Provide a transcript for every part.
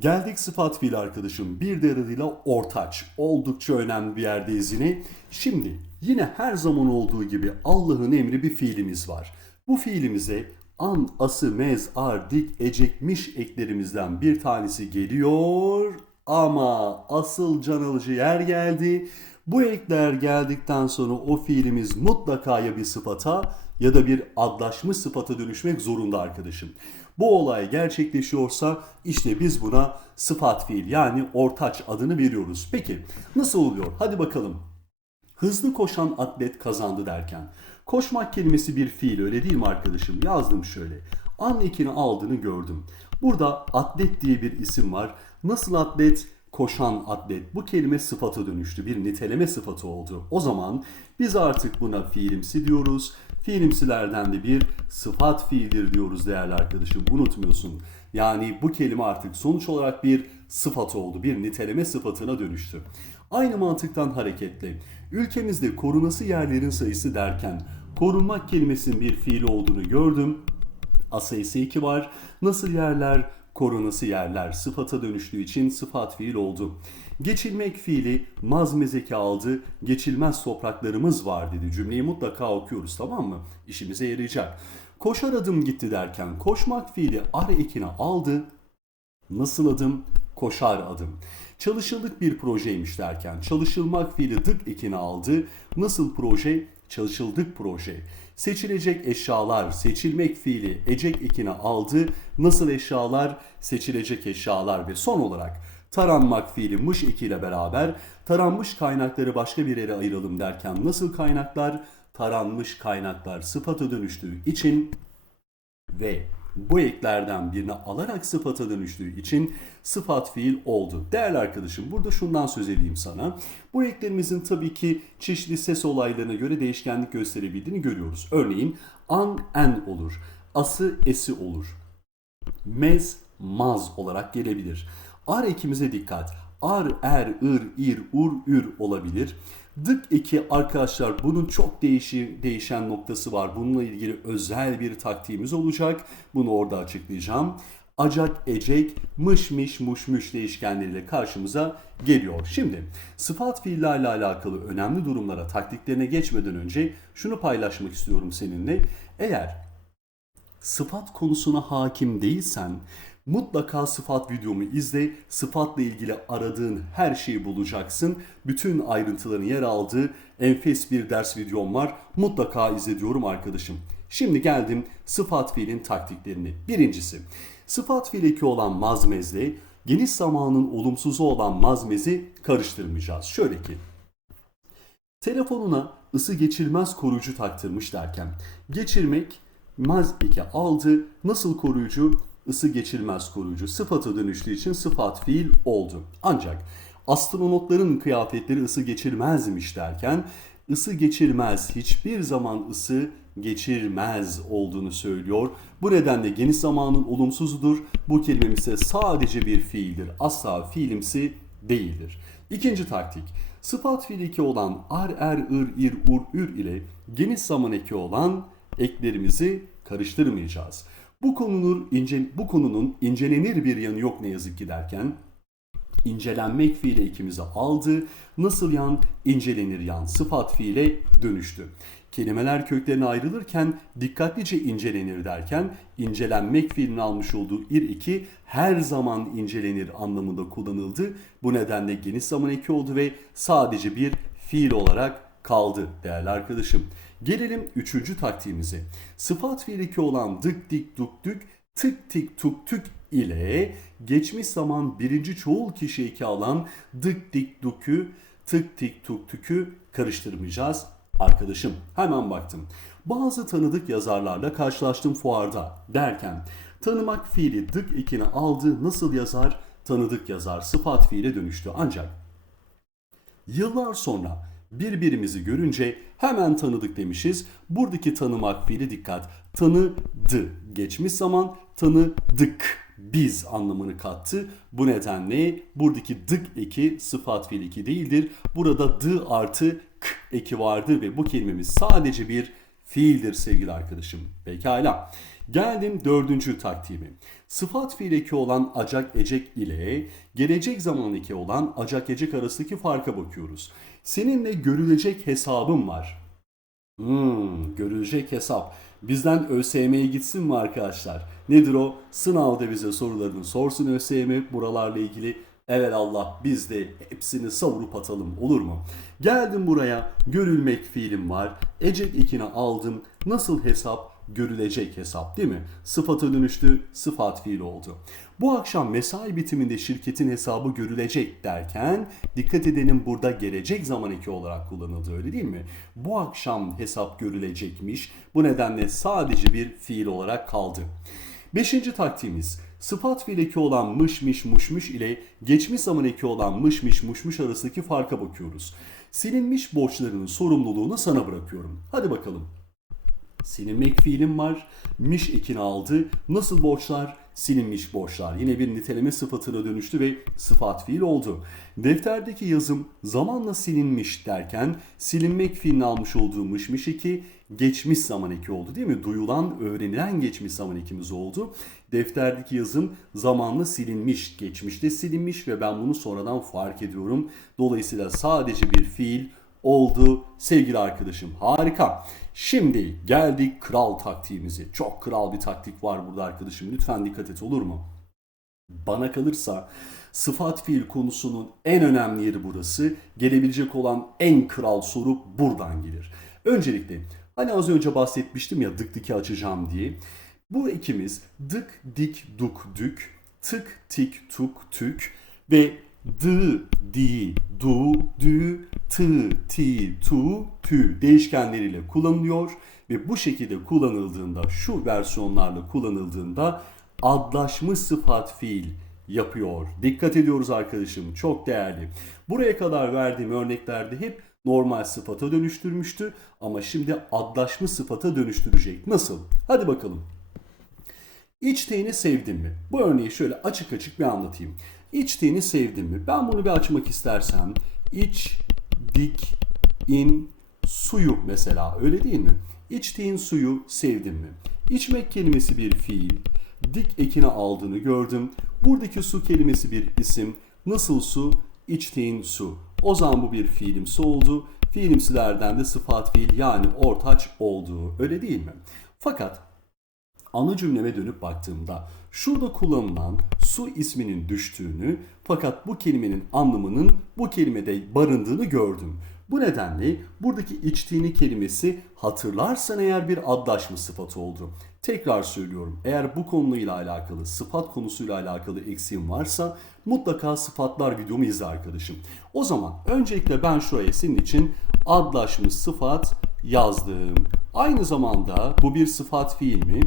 Geldik sıfat fiil arkadaşım. Bir de adıyla ortaç. Oldukça önemli bir yerdeyiz yine. Şimdi yine her zaman olduğu gibi Allah'ın emri bir fiilimiz var. Bu fiilimize an, ası, mez, ar, dik, ecekmiş eklerimizden bir tanesi geliyor. Ama asıl can alıcı yer geldi. Bu ekler geldikten sonra o fiilimiz mutlaka ya bir sıfata ya da bir adlaşmış sıfata dönüşmek zorunda arkadaşım. Bu olay gerçekleşiyorsa işte biz buna sıfat fiil yani ortaç adını veriyoruz. Peki nasıl oluyor? Hadi bakalım. Hızlı koşan atlet kazandı derken. Koşmak kelimesi bir fiil öyle değil mi arkadaşım? Yazdım şöyle. An ekini aldığını gördüm. Burada atlet diye bir isim var. Nasıl atlet? Koşan atlet. Bu kelime sıfata dönüştü. Bir niteleme sıfatı oldu. O zaman biz artık buna fiilimsi diyoruz. Fiilimsilerden de bir sıfat fiildir diyoruz değerli arkadaşım. Unutmuyorsun. Yani bu kelime artık sonuç olarak bir sıfat oldu. Bir niteleme sıfatına dönüştü. Aynı mantıktan hareketle ülkemizde korunası yerlerin sayısı derken korunmak kelimesinin bir fiil olduğunu gördüm. Asayısı 2 var. Nasıl yerler? Korunası yerler. Sıfata dönüştüğü için sıfat fiil oldu. Geçilmek fiili mazmezeki aldı. Geçilmez topraklarımız var dedi. Cümleyi mutlaka okuyoruz tamam mı? İşimize yarayacak. Koşar adım gitti derken koşmak fiili ar ekine aldı. Nasıl adım? Koşar adım. Çalışıldık bir projeymiş derken çalışılmak fiili dık ekini aldı. Nasıl proje? Çalışıldık proje. Seçilecek eşyalar, seçilmek fiili ecek ekini aldı. Nasıl eşyalar? Seçilecek eşyalar ve son olarak taranmak fiili mış ekiyle beraber taranmış kaynakları başka bir yere ayıralım derken nasıl kaynaklar? Taranmış kaynaklar sıfata dönüştüğü için ve bu eklerden birini alarak sıfata dönüştüğü için sıfat fiil oldu. Değerli arkadaşım burada şundan söz edeyim sana. Bu eklerimizin tabii ki çeşitli ses olaylarına göre değişkenlik gösterebildiğini görüyoruz. Örneğin an en olur. Ası esi olur. Mez maz olarak gelebilir. Ar ekimize dikkat. Ar, er, ır, ir, ur, ür olabilir. Dık eki arkadaşlar bunun çok değişi, değişen noktası var. Bununla ilgili özel bir taktiğimiz olacak. Bunu orada açıklayacağım. Acak, ecek, mış, miş, muş, müş değişkenleriyle karşımıza geliyor. Şimdi sıfat fiillerle alakalı önemli durumlara, taktiklerine geçmeden önce şunu paylaşmak istiyorum seninle. Eğer sıfat konusuna hakim değilsen mutlaka sıfat videomu izle. Sıfatla ilgili aradığın her şeyi bulacaksın. Bütün ayrıntıların yer aldığı enfes bir ders videom var. Mutlaka izle diyorum arkadaşım. Şimdi geldim sıfat fiilin taktiklerine. Birincisi, sıfat fiil eki olan mazmezle geniş zamanın olumsuzu olan mazmezi karıştırmayacağız. Şöyle ki, telefonuna ısı geçirmez koruyucu taktırmış derken geçirmek maz aldı. Nasıl koruyucu? Isı geçirmez koruyucu. Sıfata dönüştüğü için sıfat fiil oldu. Ancak astronotların kıyafetleri ısı geçirmezmiş derken ısı geçirmez hiçbir zaman ısı geçirmez olduğunu söylüyor. Bu nedenle geniş zamanın olumsuzudur. Bu kelime ise sadece bir fiildir. Asla fiilimsi değildir. İkinci taktik. Sıfat fiil eki olan ar, er, ır, ir, ur, ür ile geniş zaman eki olan eklerimizi karıştırmayacağız. Bu konunun, ince, bu konunun incelenir bir yanı yok ne yazık ki derken incelenmek fiili ikimizi aldı. Nasıl yan? incelenir yan. Sıfat fiile dönüştü. Kelimeler köklerine ayrılırken dikkatlice incelenir derken incelenmek fiilinin almış olduğu ir iki her zaman incelenir anlamında kullanıldı. Bu nedenle geniş zaman eki oldu ve sadece bir fiil olarak kaldı değerli arkadaşım. Gelelim üçüncü taktiğimize. Sıfat eki olan dık dik duk dük tık tik tuk tük ile geçmiş zaman birinci çoğul kişi eki alan dık dik dukü tık tik tuk tükü karıştırmayacağız arkadaşım. Hemen baktım. Bazı tanıdık yazarlarla karşılaştım fuarda derken tanımak fiili dık ekini aldı nasıl yazar? Tanıdık yazar sıfat fiile dönüştü ancak Yıllar sonra birbirimizi görünce hemen tanıdık demişiz. Buradaki tanımak fiili dikkat. Tanıdı. Geçmiş zaman tanıdık. Biz anlamını kattı. Bu nedenle buradaki dık eki sıfat fiil eki değildir. Burada dı artı k eki vardı ve bu kelimemiz sadece bir fiildir sevgili arkadaşım. Pekala. Geldim dördüncü taktiğime. Sıfat fiil eki olan acak ecek ile gelecek zaman eki olan acak ecek arasındaki farka bakıyoruz. Seninle görülecek hesabım var. Hmm, görülecek hesap. Bizden ÖSYM'ye gitsin mi arkadaşlar? Nedir o? Sınavda bize sorularını sorsun ÖSYM buralarla ilgili. Evet Allah biz de hepsini savurup atalım olur mu? Geldim buraya görülmek fiilim var. Ecek ekini aldım. Nasıl hesap? Görülecek hesap değil mi? Sıfata dönüştü, sıfat fiil oldu. Bu akşam mesai bitiminde şirketin hesabı görülecek derken dikkat edelim burada gelecek zaman eki olarak kullanıldı öyle değil mi? Bu akşam hesap görülecekmiş. Bu nedenle sadece bir fiil olarak kaldı. Beşinci taktiğimiz sıfat fiil eki olan mış miş muş muş ile geçmiş zaman eki olan mış mış muş muş arasındaki farka bakıyoruz. Silinmiş borçlarının sorumluluğunu sana bırakıyorum. Hadi bakalım. Silinmek fiilim var. Miş ekini aldı. Nasıl borçlar? Silinmiş borçlar. Yine bir niteleme sıfatına dönüştü ve sıfat fiil oldu. Defterdeki yazım zamanla silinmiş derken silinmek fiilini almış olduğu miş eki geçmiş zaman eki oldu değil mi? Duyulan, öğrenilen geçmiş zaman ekimiz oldu. Defterdeki yazım zamanla silinmiş, geçmişte silinmiş ve ben bunu sonradan fark ediyorum. Dolayısıyla sadece bir fiil oldu sevgili arkadaşım. Harika. Şimdi geldik kral taktiğimize. Çok kral bir taktik var burada arkadaşım. Lütfen dikkat et olur mu? Bana kalırsa sıfat fiil konusunun en önemli yeri burası. Gelebilecek olan en kral soru buradan gelir. Öncelikle hani az önce bahsetmiştim ya dık diki açacağım diye. Bu ikimiz dık dik duk dük, tık tik tuk tük ve dı, di, du, dü, tı, ti, tu, tü değişkenleriyle kullanılıyor ve bu şekilde kullanıldığında şu versiyonlarla kullanıldığında adlaşmış sıfat fiil yapıyor. Dikkat ediyoruz arkadaşım çok değerli. Buraya kadar verdiğim örneklerde hep normal sıfata dönüştürmüştü ama şimdi adlaşmış sıfata dönüştürecek. Nasıl? Hadi bakalım. İçtiğini sevdin mi? Bu örneği şöyle açık açık bir anlatayım. İçtiğini sevdin mi? Ben bunu bir açmak istersem iç, dik, in, suyu mesela öyle değil mi? İçtiğin suyu sevdin mi? İçmek kelimesi bir fiil. Dik ekine aldığını gördüm. Buradaki su kelimesi bir isim. Nasıl su? İçtiğin su. O zaman bu bir fiilimsi oldu. Fiilimsilerden de sıfat fiil yani ortaç olduğu öyle değil mi? Fakat ana cümleme dönüp baktığımda şurada kullanılan su isminin düştüğünü fakat bu kelimenin anlamının bu kelimede barındığını gördüm. Bu nedenle buradaki içtiğini kelimesi hatırlarsan eğer bir adlaşma sıfatı oldu. Tekrar söylüyorum eğer bu konuyla alakalı sıfat konusuyla alakalı eksiğim varsa mutlaka sıfatlar videomu izle arkadaşım. O zaman öncelikle ben şuraya senin için adlaşmış sıfat yazdım. Aynı zamanda bu bir sıfat fiil mi?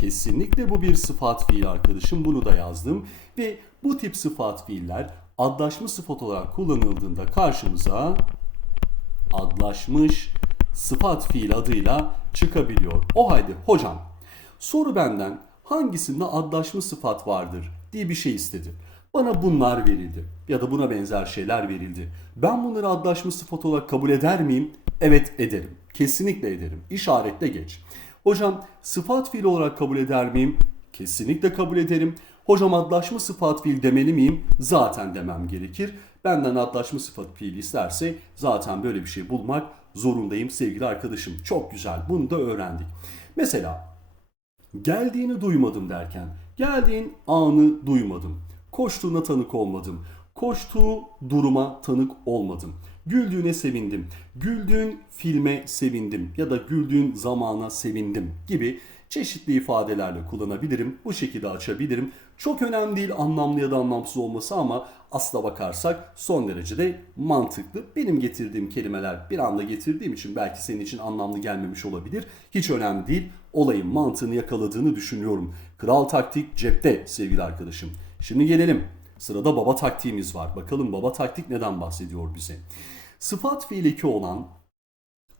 Kesinlikle bu bir sıfat fiil arkadaşım. Bunu da yazdım. Ve bu tip sıfat fiiller adlaşmış sıfat olarak kullanıldığında karşımıza adlaşmış sıfat fiil adıyla çıkabiliyor. O halde hocam soru benden hangisinde adlaşmış sıfat vardır diye bir şey istedi. Bana bunlar verildi ya da buna benzer şeyler verildi. Ben bunları adlaşmış sıfat olarak kabul eder miyim? Evet ederim. Kesinlikle ederim. İşaretle geç. Hocam sıfat fiil olarak kabul eder miyim? Kesinlikle kabul ederim. Hocam adlaşma sıfat fiil demeli miyim? Zaten demem gerekir. Benden adlaşma sıfat fiil isterse zaten böyle bir şey bulmak zorundayım sevgili arkadaşım. Çok güzel. Bunu da öğrendik. Mesela geldiğini duymadım derken geldiğin anı duymadım. Koştuğuna tanık olmadım. Koştuğu duruma tanık olmadım. Güldüğüne sevindim. Güldüğün filme sevindim ya da güldüğün zamana sevindim gibi çeşitli ifadelerle kullanabilirim. Bu şekilde açabilirim. Çok önemli değil anlamlı ya da anlamsız olması ama asla bakarsak son derece de mantıklı. Benim getirdiğim kelimeler bir anda getirdiğim için belki senin için anlamlı gelmemiş olabilir. Hiç önemli değil. Olayın mantığını yakaladığını düşünüyorum. Kral taktik cepte sevgili arkadaşım. Şimdi gelelim. Sırada baba taktiğimiz var. Bakalım baba taktik neden bahsediyor bize? Sıfat fiil eki olan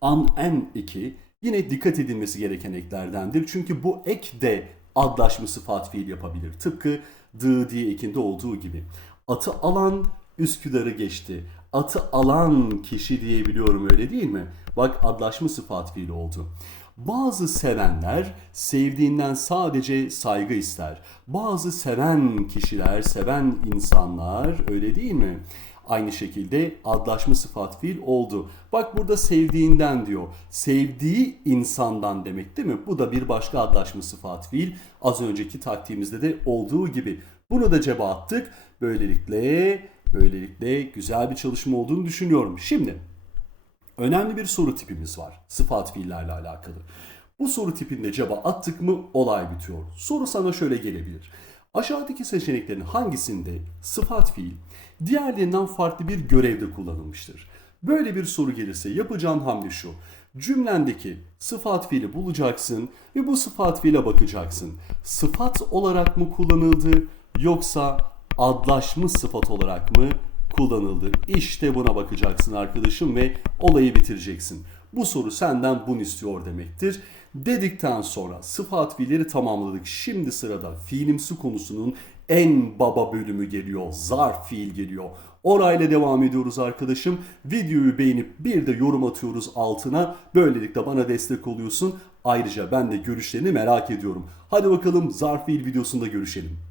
an en eki yine dikkat edilmesi gereken eklerdendir. Çünkü bu ek de adlaşma sıfat fiil yapabilir. Tıpkı dı diye ekinde olduğu gibi. Atı alan Üsküdar'ı geçti. Atı alan kişi diyebiliyorum öyle değil mi? Bak adlaşma sıfat fiili oldu. Bazı sevenler sevdiğinden sadece saygı ister. Bazı seven kişiler, seven insanlar öyle değil mi? Aynı şekilde adlaşma sıfat fiil oldu. Bak burada sevdiğinden diyor. Sevdiği insandan demek değil mi? Bu da bir başka adlaşma sıfat fiil. Az önceki taktiğimizde de olduğu gibi. Bunu da cebe attık. Böylelikle böylelikle güzel bir çalışma olduğunu düşünüyorum. Şimdi önemli bir soru tipimiz var. Sıfat fiillerle alakalı. Bu soru tipinde ceba attık mı olay bitiyor. Soru sana şöyle gelebilir. Aşağıdaki seçeneklerin hangisinde sıfat fiil diğerlerinden farklı bir görevde kullanılmıştır? Böyle bir soru gelirse yapacağın hamle şu. Cümlendeki sıfat fiili bulacaksın ve bu sıfat fiile bakacaksın. Sıfat olarak mı kullanıldı yoksa adlaşmış sıfat olarak mı kullanıldı? İşte buna bakacaksın arkadaşım ve olayı bitireceksin. Bu soru senden bunu istiyor demektir. Dedikten sonra sıfat fiilleri tamamladık. Şimdi sırada fiilimsi konusunun en baba bölümü geliyor. Zarf fiil geliyor. Orayla devam ediyoruz arkadaşım. Videoyu beğenip bir de yorum atıyoruz altına. Böylelikle bana destek oluyorsun. Ayrıca ben de görüşlerini merak ediyorum. Hadi bakalım zarf fiil videosunda görüşelim.